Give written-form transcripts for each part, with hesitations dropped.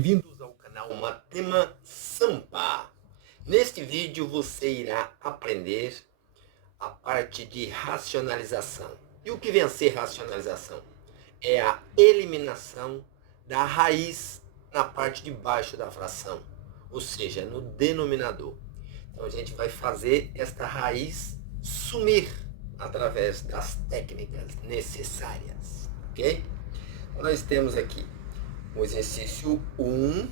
Bem-vindos ao canal Matema Sampa. Neste vídeo você irá aprender a parte de racionalização. E o que vem a ser racionalização? É a eliminação da raiz na parte de baixo da fração, ou seja, no denominador. Então a gente vai fazer esta raiz sumir através das técnicas necessárias, ok? Então nós temos aqui o exercício 1,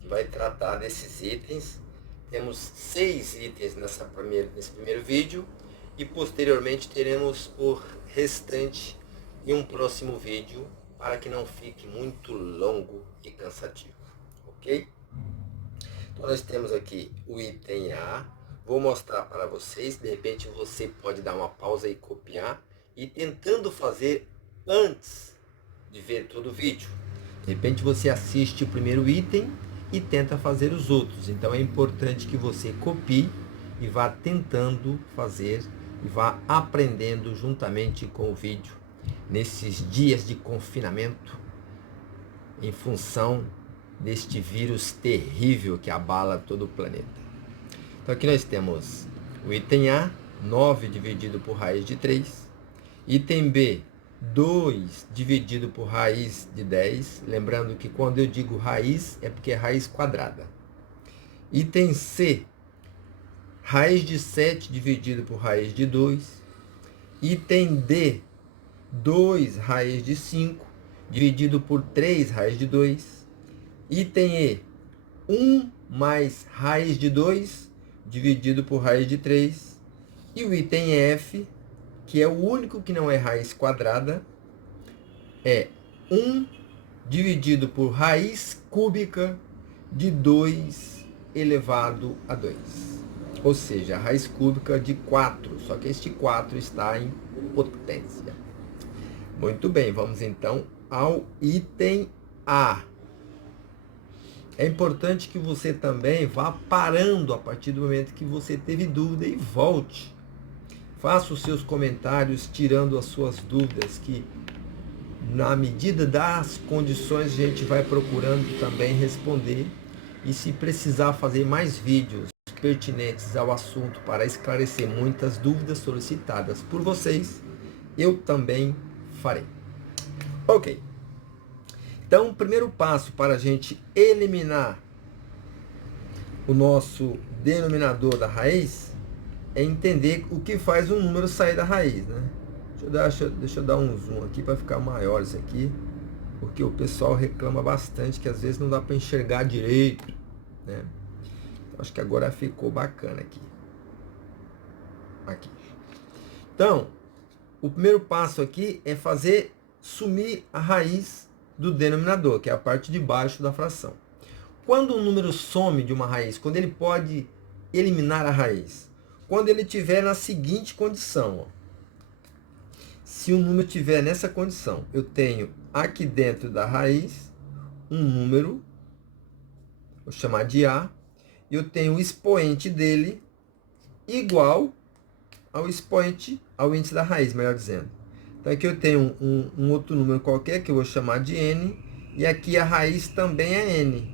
que vai tratar desses itens. Temos 6 itens nesse primeiro vídeo e posteriormente teremos o restante em um próximo vídeo, para que não fique muito longo e cansativo, ok? Então nós temos aqui o item A, vou mostrar para vocês, de repente você pode dar uma pausa e copiar, e tentando fazer antes de ver todo o vídeo. De repente você assiste o primeiro item e tenta fazer os outros. Então é importante que você copie e vá tentando fazer e vá aprendendo juntamente com o vídeo nesses dias de confinamento em função deste vírus terrível que abala todo o planeta. Então aqui nós temos o item A, 9 dividido por raiz de 3. Item B, 2 dividido por raiz de 10. Lembrando que quando eu digo raiz, é porque é raiz quadrada. Item C, raiz de 7 dividido por raiz de 2. Item D, 2 raiz de 5 dividido por 3 raiz de 2. Item E, 1 mais raiz de 2 dividido por raiz de 3. E o item F, que é o único que não é raiz quadrada, é 1 dividido por raiz cúbica de 2 elevado a 2. Ou seja, a raiz cúbica de 4, só que este 4 está em potência. Muito bem, vamos então ao item A. É importante que você também vá parando a partir do momento que você teve dúvida e volte. Faça os seus comentários tirando as suas dúvidas, que na medida das condições a gente vai procurando também responder. E se precisar fazer mais vídeos pertinentes ao assunto para esclarecer muitas dúvidas solicitadas por vocês, eu também farei. Ok. Então, o primeiro passo para a gente eliminar o nosso denominador da raiz é entender o que faz um número sair da raiz, né? Deixa eu dar um zoom aqui para ficar maior isso aqui, porque o pessoal reclama bastante que às vezes não dá para enxergar direito, né? Então, acho que agora ficou bacana aqui. Então, o primeiro passo aqui é fazer sumir a raiz do denominador, que é a parte de baixo da fração. Quando um número some de uma raiz, quando ele pode eliminar a raiz? Quando ele estiver na seguinte condição. Ó. Se o número estiver nessa condição, eu tenho aqui dentro da raiz um número, vou chamar de A, e eu tenho o expoente dele igual ao expoente, ao índice da raiz, melhor dizendo. Então aqui eu tenho um outro número qualquer, que eu vou chamar de N, e aqui a raiz também é N.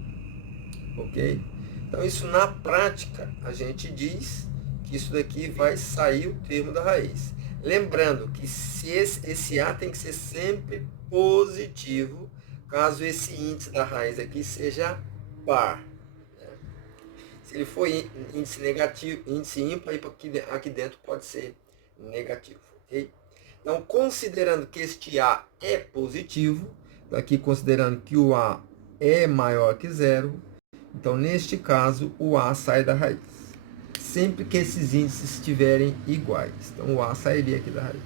Ok? Então isso na prática, a gente diz que isso daqui vai sair o termo da raiz. Lembrando que se esse A tem que ser sempre positivo, caso esse índice da raiz aqui seja par. Né? Se ele for índice negativo, índice ímpar, aqui dentro pode ser negativo. Ok? Então, considerando que este A é positivo, aqui considerando que o A é maior que zero, então, neste caso, o A sai da raiz. Sempre que esses índices estiverem iguais. Então, o A sairia aqui da raiz.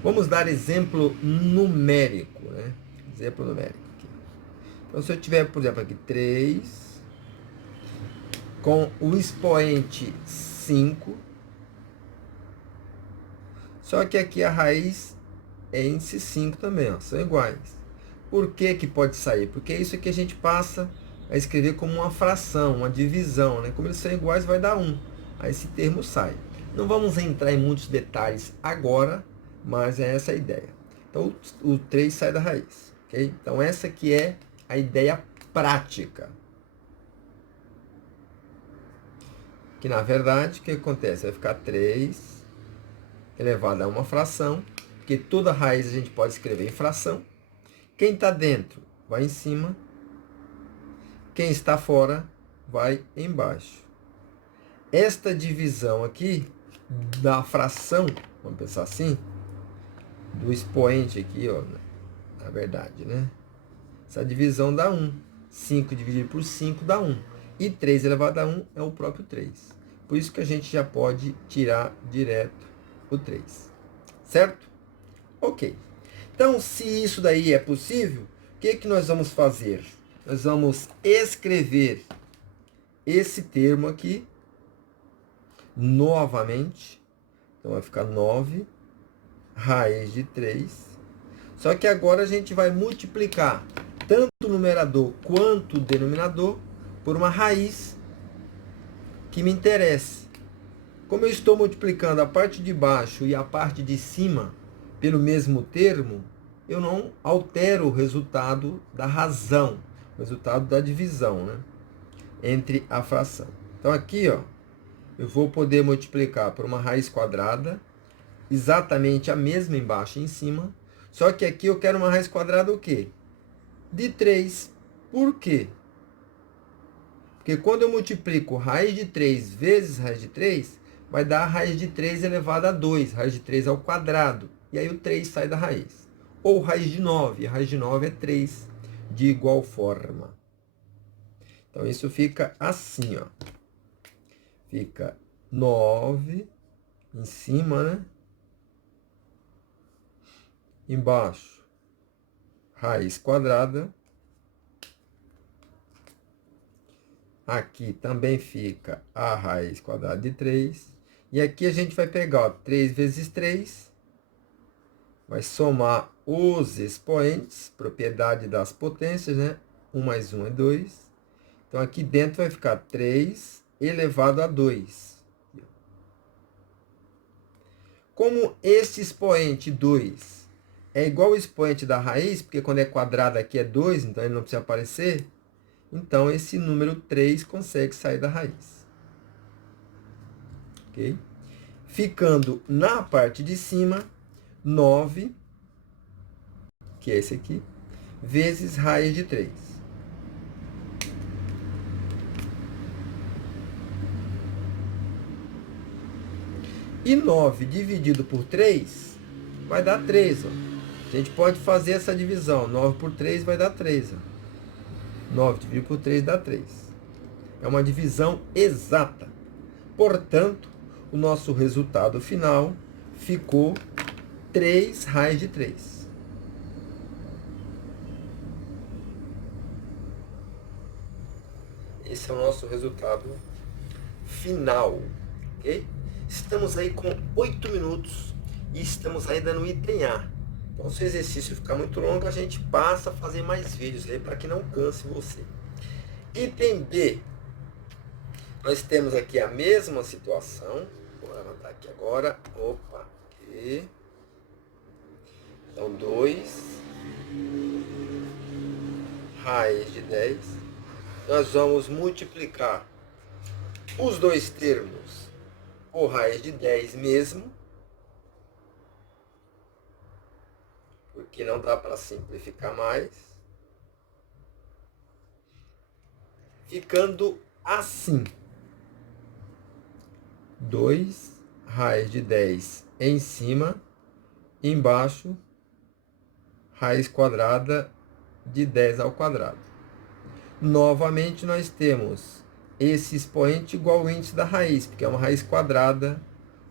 Vamos dar exemplo numérico, né? Exemplo numérico aqui. Então, se eu tiver, por exemplo, aqui 3, com o expoente 5, só que aqui a raiz é índice 5 também, ó, são iguais. Por que que pode sair? Porque é isso que a gente passa a escrever como uma fração, uma divisão, né? Como eles são iguais, vai dar 1. Aí esse termo sai. Não vamos entrar em muitos detalhes agora, mas é essa a ideia. Então, o 3 sai da raiz, ok? Então, essa aqui é a ideia prática. Que na verdade, o que acontece? Vai ficar 3 elevado a uma fração, porque toda raiz a gente pode escrever em fração. Quem está dentro vai em cima, quem está fora vai embaixo. Esta divisão aqui da fração, vamos pensar assim, do expoente aqui, ó, na verdade, né? Essa divisão dá 1. 5 dividido por 5 dá 1. E 3 elevado a 1 é o próprio 3. Por isso que a gente já pode tirar direto o 3. Certo? Ok. Então, se isso daí é possível, o que, que nós vamos fazer? Nós vamos escrever esse termo aqui novamente. Então, vai ficar 9 raiz de 3. Só que agora a gente vai multiplicar tanto o numerador quanto o denominador por uma raiz que me interessa. Como eu estou multiplicando a parte de baixo e a parte de cima pelo mesmo termo, eu não altero o resultado da razão, o resultado da divisão, né, entre a fração. Então aqui, ó, eu vou poder multiplicar por uma raiz quadrada, exatamente a mesma embaixo e em cima, só que aqui eu quero uma raiz quadrada o quê? De 3. Por quê? Porque quando eu multiplico raiz de 3 vezes raiz de 3, vai dar a raiz de 3 elevado a 2, raiz de 3 ao quadrado. E aí o 3 sai da raiz. Ou raiz de 9, a raiz de 9 é 3, de igual forma. Então isso fica assim, ó. Fica 9 em cima, né? Embaixo, raiz quadrada. Aqui também fica a raiz quadrada de 3. E aqui a gente vai pegar, ó, 3 vezes 3. Vai somar os expoentes, propriedade das potências, né? 1 mais 1 é 2. Então, aqui dentro vai ficar 3 elevado a 2. Como esse expoente 2 é igual ao expoente da raiz, porque quando é quadrado aqui é 2, então ele não precisa aparecer, então esse número 3 consegue sair da raiz. Ok? Ficando na parte de cima, 9, que é esse aqui, vezes raiz de 3. E 9 dividido por 3 vai dar 3. Ó. A gente pode fazer essa divisão. 9 por 3 vai dar 3. Ó. 9 dividido por 3 dá 3. É uma divisão exata. Portanto, o nosso resultado final ficou 3 raiz de 3. Esse é o nosso resultado final. Ok? Estamos aí com 8 minutos e estamos ainda no item A. Então, se o exercício ficar muito longo, a gente passa a fazer mais vídeos aí para que não canse você. Item B. Nós temos aqui a mesma situação. Vou levantar aqui agora. Opa, aqui. Então, 2 raiz de 10. Nós vamos multiplicar os dois termos por raiz de 10 mesmo, porque não dá para simplificar mais, ficando assim: 2 raiz de 10 em cima, embaixo, raiz quadrada de 10 ao quadrado. Novamente, nós temos esse expoente igual ao índice da raiz, porque é uma raiz quadrada,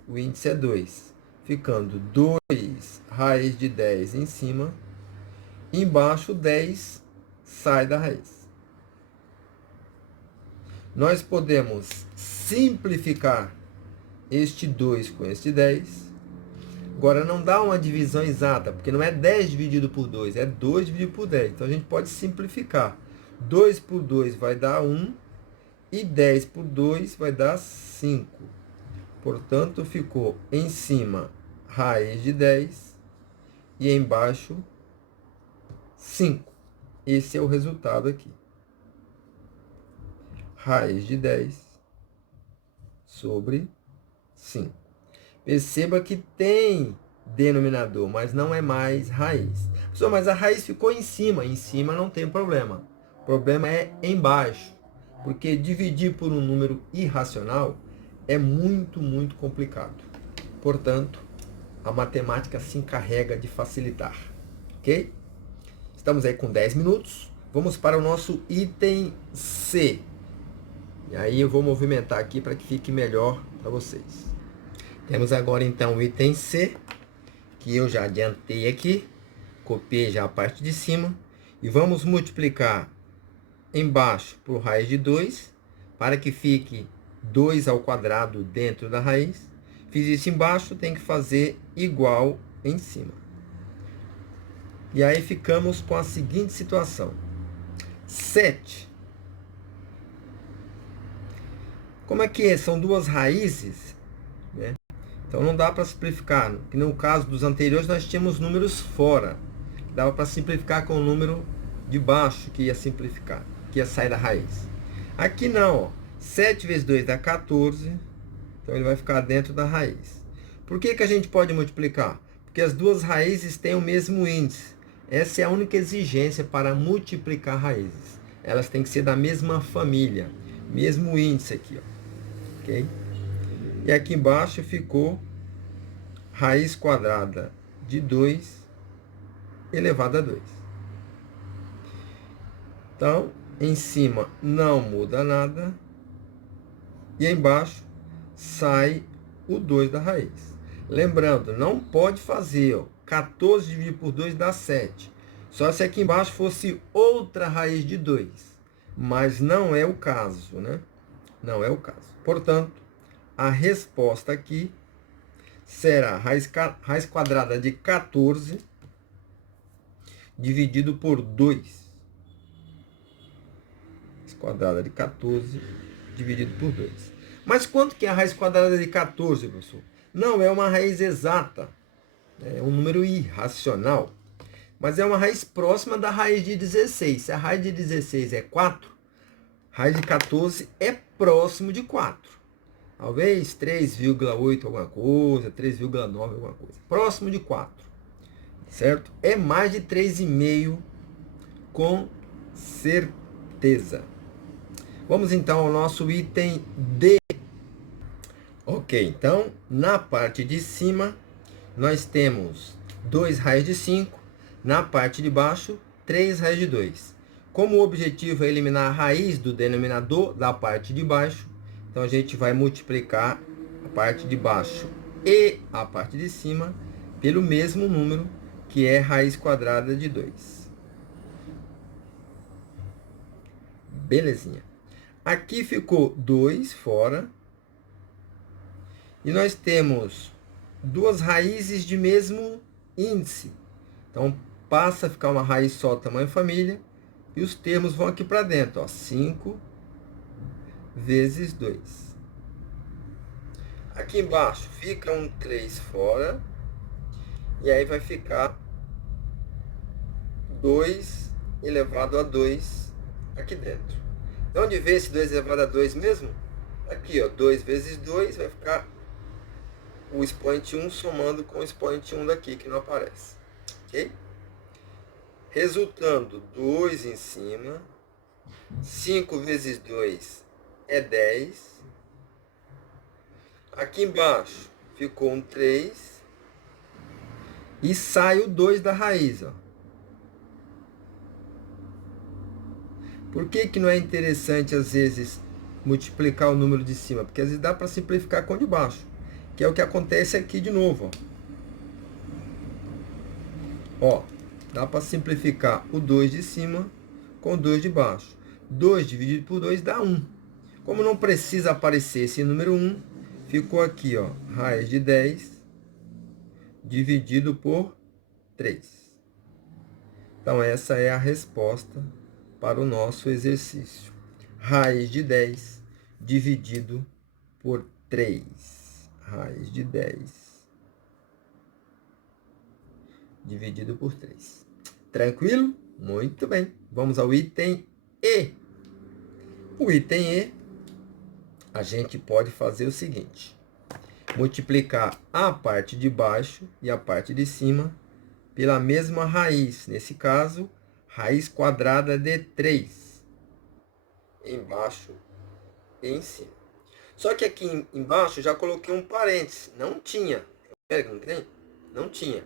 o índice é 2. Ficando 2 raiz de 10 em cima, embaixo 10 sai da raiz. Nós podemos simplificar este 2 com este 10. Agora, não dá uma divisão exata, porque não é 10 dividido por 2, é 2 dividido por 10. Então, a gente pode simplificar. 2 por 2 vai dar 1, e 10 por 2 vai dar 5. Portanto, ficou em cima raiz de 10 e embaixo 5. Esse é o resultado aqui. raiz de 10 sobre 5. Perceba que tem denominador, mas não é mais raiz. Pessoal, mas a raiz ficou em cima. Em cima não tem problema. O problema é embaixo. Porque dividir por um número irracional é muito complicado. Portanto, a matemática se encarrega de facilitar. Ok? Estamos aí com 10 minutos. Vamos para o nosso item C. E aí eu vou movimentar aqui para que fique melhor para vocês. Temos agora então o item C, que eu já adiantei aqui. Copiei já a parte de cima. E vamos multiplicar embaixo por raiz de 2, para que fique 2 ao quadrado dentro da raiz. Fiz isso embaixo, tem que fazer igual em cima. E aí ficamos com a seguinte situação. 7. Como é que é? São duas raízes, né? Então não dá para simplificar. No caso dos anteriores nós tínhamos números fora. Dava para simplificar com o número de baixo, que ia simplificar, que ia sair da raiz. Aqui não, ó. 7 vezes 2 dá 14. Então ele vai ficar dentro da raiz. Por que que a gente pode multiplicar? Porque as duas raízes têm o mesmo índice. Essa é a única exigência para multiplicar raízes. Elas têm que ser da mesma família. Mesmo índice aqui, ó. Ok? E aqui embaixo ficou raiz quadrada de 2 elevado a 2. Então, em cima não muda nada. E embaixo sai o 2 da raiz. Lembrando, não pode fazer, ó, 14 dividido por 2 dá 7. Só se aqui embaixo fosse outra raiz de 2. Mas não é o caso, né? Não é o caso. Portanto, a resposta aqui será raiz quadrada de 14 dividido por 2. Raiz quadrada de 14 dividido por 2. Mas quanto que é a raiz quadrada de 14, professor? Não é uma raiz exata. É um número irracional. Mas é uma raiz próxima da raiz de 16. Se a raiz de 16 é 4, a raiz de 14 é próximo de 4. Talvez 3,8 alguma coisa, 3,9 alguma coisa. Próximo de 4. Certo? É mais de 3,5 com certeza. Vamos então ao nosso item D. Ok, então na parte de cima nós temos 2 raiz de 5. Na parte de baixo, 3 raiz de 2. Como o objetivo é eliminar a raiz do denominador da parte de baixo, então a gente vai multiplicar a parte de baixo e a parte de cima pelo mesmo número, que é raiz quadrada de 2. Belezinha. Aqui ficou 2 fora. E nós temos duas raízes de mesmo índice. Então, passa a ficar uma raiz só, tamanho família. E os termos vão aqui para dentro, ó. 5 vezes 2. Aqui embaixo fica um 3 fora. E aí vai ficar 2 elevado a 2 aqui dentro. De onde vê esse 2 elevado a 2 mesmo? Aqui, ó. 2 vezes 2 vai ficar o expoente 1 somando com o expoente 1 daqui, que não aparece. Ok? Resultando 2 em cima. 5 vezes 2 é 10. Aqui embaixo ficou um 3. E sai o 2 da raiz. Ó. Por que que não é interessante, às vezes, multiplicar o número de cima? Porque às vezes dá para simplificar com o de baixo. Que é o que acontece aqui de novo. Ó, dá para simplificar o 2 de cima com o 2 de baixo. 2 dividido por 2 dá 1. Como não precisa aparecer esse número 1, ficou aqui, ó, raiz de 10 dividido por 3. Então, essa é a resposta para o nosso exercício. Raiz de 10 dividido por 3. Raiz de 10 dividido por 3. Tranquilo? Muito bem. Vamos ao item E. O item E, a gente pode fazer o seguinte. Multiplicar a parte de baixo e a parte de cima pela mesma raiz. Nesse caso, raiz quadrada de 3. Embaixo e em cima. Só que aqui embaixo eu já coloquei um parênteses. Não tinha. Não tinha.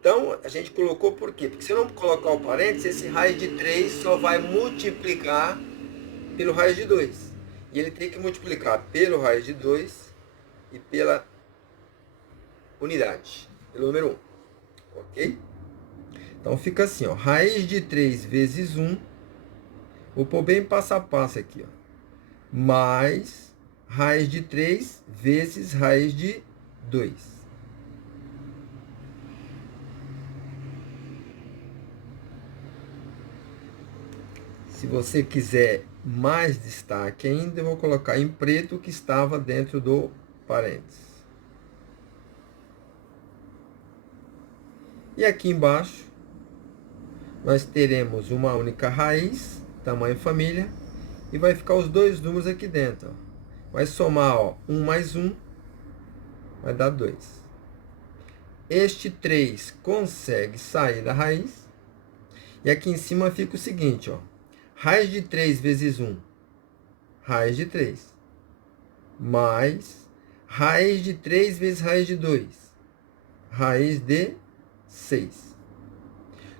Então, a gente colocou por quê? Porque se eu não colocar o parênteses, esse raiz de 3 só vai multiplicar pelo raiz de 2. E ele tem que multiplicar pelo raiz de 2 e pela unidade, pelo número 1. Ok? Então, fica assim, ó. Raiz de 3 vezes 1. Vou pôr bem passo a passo aqui, ó. Mais raiz de 3 vezes raiz de 2. Se você quiser mais destaque ainda, eu vou colocar em preto o que estava dentro do parênteses. E aqui embaixo, nós teremos uma única raiz, tamanho família, e vai ficar os dois números aqui dentro. Ó. Vai somar, ó, 1 mais 1, vai dar 2. Este 3 consegue sair da raiz. E aqui em cima fica o seguinte, ó. Raiz de 3 vezes 1, raiz de 3. Mais raiz de 3 vezes raiz de 2, raiz de 6.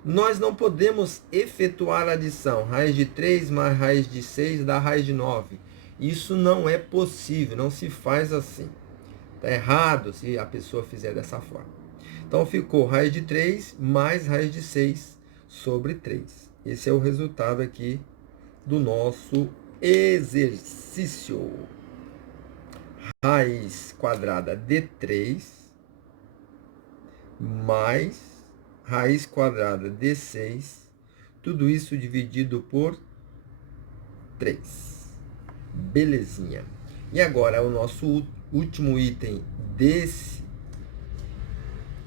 Nós não podemos efetuar a adição. Raiz de 3 mais raiz de 6 dá raiz de 9. Isso não é possível, não se faz assim. Está errado se a pessoa fizer dessa forma. Então ficou raiz de 3 mais raiz de 6 sobre 3. Esse é o resultado aqui do nosso exercício. Raiz quadrada de 3 mais raiz quadrada de 6. Tudo isso dividido por 3. Belezinha. E agora o nosso último item desse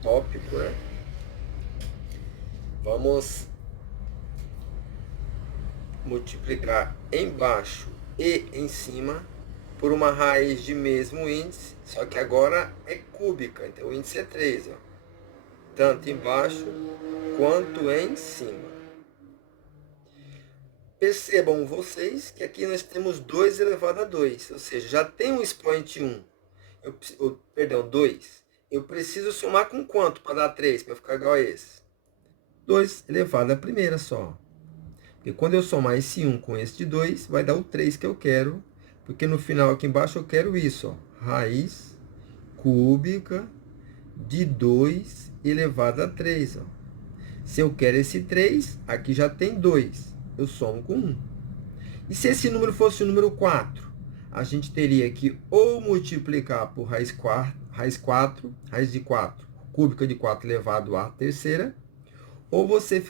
tópico, né? Vamos multiplicar embaixo e em cima por uma raiz de mesmo índice, só que agora é cúbica, então o índice é 3, ó. Tanto embaixo quanto em cima. Percebam vocês que aqui nós temos 2 elevado a 2, ou seja, já tem um expoente 1, perdão, 2. Eu preciso somar com quanto para dar 3, para ficar igual a esse? 2 elevado à primeira só. Porque quando eu somar esse 1 com esse de 2, vai dar o 3 que eu quero. Porque no final aqui embaixo eu quero isso, ó. Raiz cúbica de 2 elevado a 3, ó. Se eu quero esse 3, aqui já tem 2. Eu somo com 1. E se esse número fosse o número 4? A gente teria que ou multiplicar por raiz de 4, cúbica de 4 elevado à terceira, ou você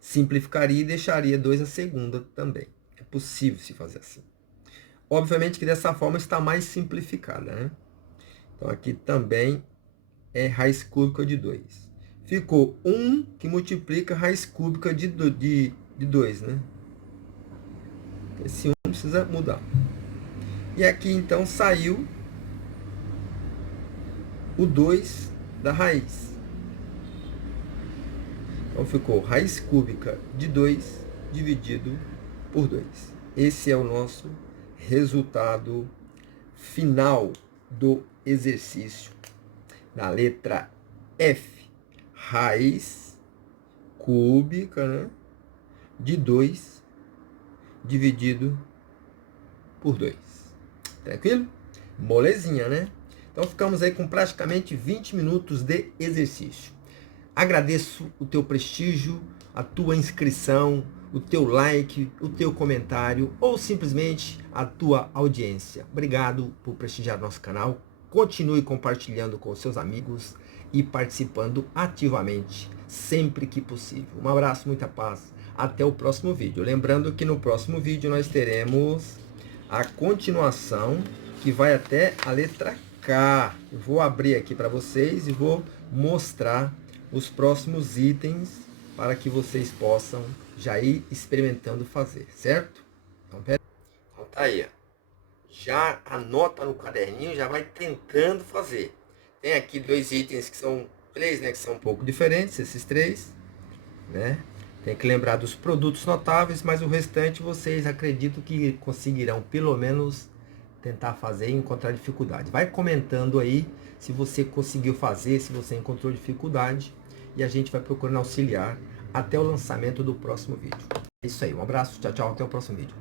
simplificaria e deixaria 2 a segunda também. É possível se fazer assim. Obviamente que dessa forma está mais simplificada, né? Então aqui também é raiz cúbica de 2. Ficou 1 que multiplica raiz cúbica de 2, né? Esse 1 precisa mudar. E aqui então saiu o 2 da raiz. Então ficou raiz cúbica de 2 dividido por 2. Esse é o nosso resultado final do exercício na letra F. Raiz cúbica, né, de 2 dividido por 2. Tranquilo? Molezinha, né? Então ficamos aí com praticamente 20 minutos de exercício. Agradeço o teu prestígio, a tua inscrição, o teu like, o teu comentário ou simplesmente a tua audiência. Obrigado por prestigiar nosso canal. Continue compartilhando com seus amigos e participando ativamente sempre que possível. Um abraço, muita paz. Até o próximo vídeo. Lembrando que no próximo vídeo nós teremos a continuação que vai até a letra K. Eu vou abrir aqui para vocês e vou mostrar os próximos itens para que vocês possam já ir experimentando fazer, certo? Então tá aí, ó. Já anota no caderninho, já vai tentando fazer. Tem aqui 2 itens que são 3, né, que são um pouco diferentes, esses 3, né? Tem que lembrar dos produtos notáveis, mas o restante vocês acreditam que conseguirão pelo menos tentar fazer e encontrar dificuldade. Vai comentando aí se você conseguiu fazer, se você encontrou dificuldade, e a gente vai procurando auxiliar até o lançamento do próximo vídeo. É isso aí, um abraço, tchau, tchau, até o próximo vídeo.